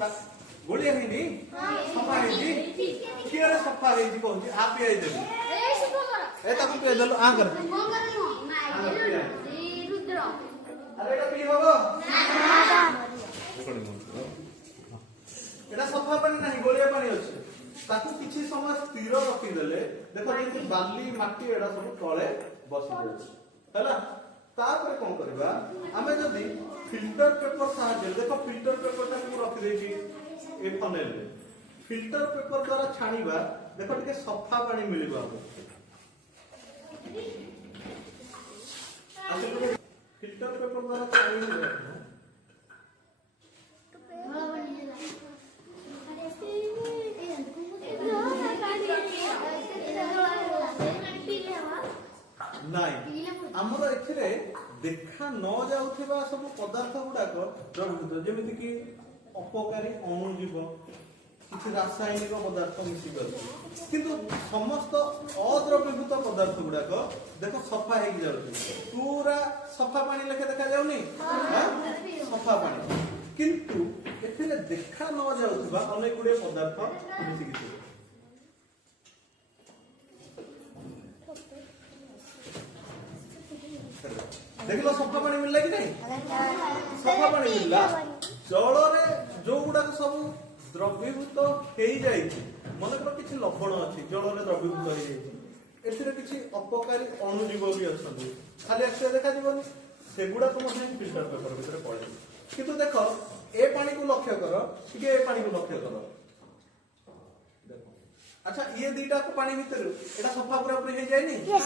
गोलिया है सफा है किए सफा है कहूँ आप पियाई देबे ए ताको पियाई देलो आ कर अरे एटा पी होबो एटा सफा पानी नहीं गोलिया पानी अछि ताको किछि समय स्थिर रखि देले देखो जे बाली माटी एटा सब तळे बसि जाय हैला तापर कोन करबा हमें जदी फिल्टर पेपर साहाय्य देखो फिल्टर पेपर ता को रखि देछि ए फनेल फिल्टर पेपर द्वारा छाणीबा देखो टिके सफा पानी मिलिबा हमको फिल्टर पेपर द्वारा छाणीबा नहीं हमरो एथिरे देखा न जाउथिबा सब पदार्थ गुडाक द्रवीभूत जेमिति कि अपकारी अणुजीव किसी रासायनिक पदार्थ मिसी करछि किंतु समस्त अद्रवीभूत पदार्थ गुडाक देखो सफा हे जाउछि पूरा सफा पानी लेखे देखा जाउनी सफा पानी किंतु एथिरे देखा न जाउथिबा अनेक गुडे पदार्थ मिसी किछि देख लो सफा पानी मिलला कि नहीं सफा पानी मिलला जल रे जो गुडा सब द्रवीभूत हे जाई मन कर किछि लवण अछि जल रे द्रवीभूत हे जाई एथिरे किछि अपकारी अणुजीव भी अछंती खाली एक्सरे देखा जीवन सेगुडा को मधे फिल्टर पेपर भीतर पड़े किंतु देखो ए पानी को लक्ष्य करो कि ए पानी को लक्ष्य करो देखो अच्छा ये दीटा को पानी भीतर एटा सफा पूरा पूरी हे जाय नहीं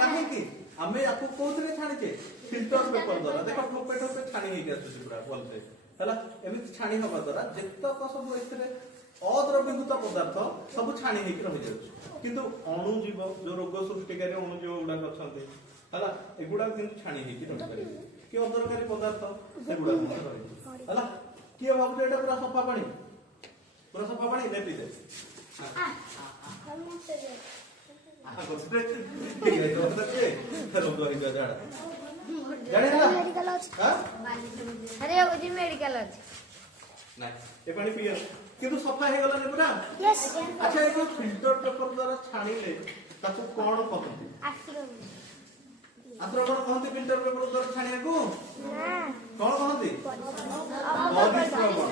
काहे कि हमें आपको कोथरे छाणी छे फिल्टर पेपर द्वारा देखो ठोपे ठोपे छाणी हे गया पूरा बोल से हला एमिति छाणी हवा द्वारा जेतक सब एथरे अद्रवीभूत पदार्थ सब छाणी हे रहि जाय किंतु अणुजीव जो रोग सृष्टिकारी अणुजीव गुडा अछंती हला एगुडा किंतु छाणी हे रहि पारे कि अदरकारी पदार्थ सेगुडा रहि हला किए बाबू एटा पूरा सफा पानी ने पी दे अरे ओजी मेडिकल अछि नहीं ए पानी पियो किंतु सफा हे गला ने पूरा यस अच्छा ए फिल्टर पेपर द्वारा छाणीले ताको कोन कहंती आत्रगण कहंती फिल्टर पेपर द्वारा छाणीले को कोन कहंती अधिश्रवण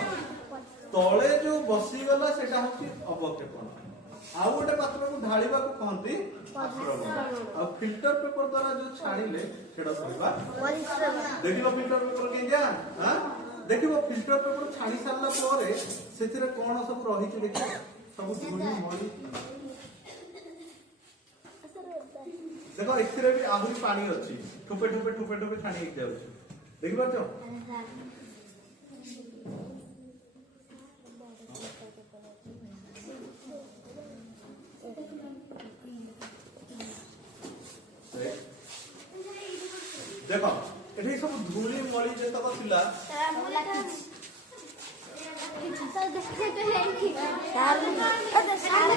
तळे जो बसी गला सेटा होची अवक्षेपण आउ गोटे पात्र को ढाळीबा को कहंती आश्रवण आ फिल्टर पेपर द्वारा जो छाणीले सेटा कहबा परिश्रवण देखिलो फिल्टर पेपर के जा हां देखिबो फिल्टर पेपर छाणी सारला परे सेतिरे कोन सब रही छि देखि सब धूली मळी देखो एथिरे भी आहुरी पानी अछि ठोपे ठोपे ठोपे ठोपे छाणी हे जाउछि देखि पाछो देखो एठी सब धूली मळी जेतक थिला सर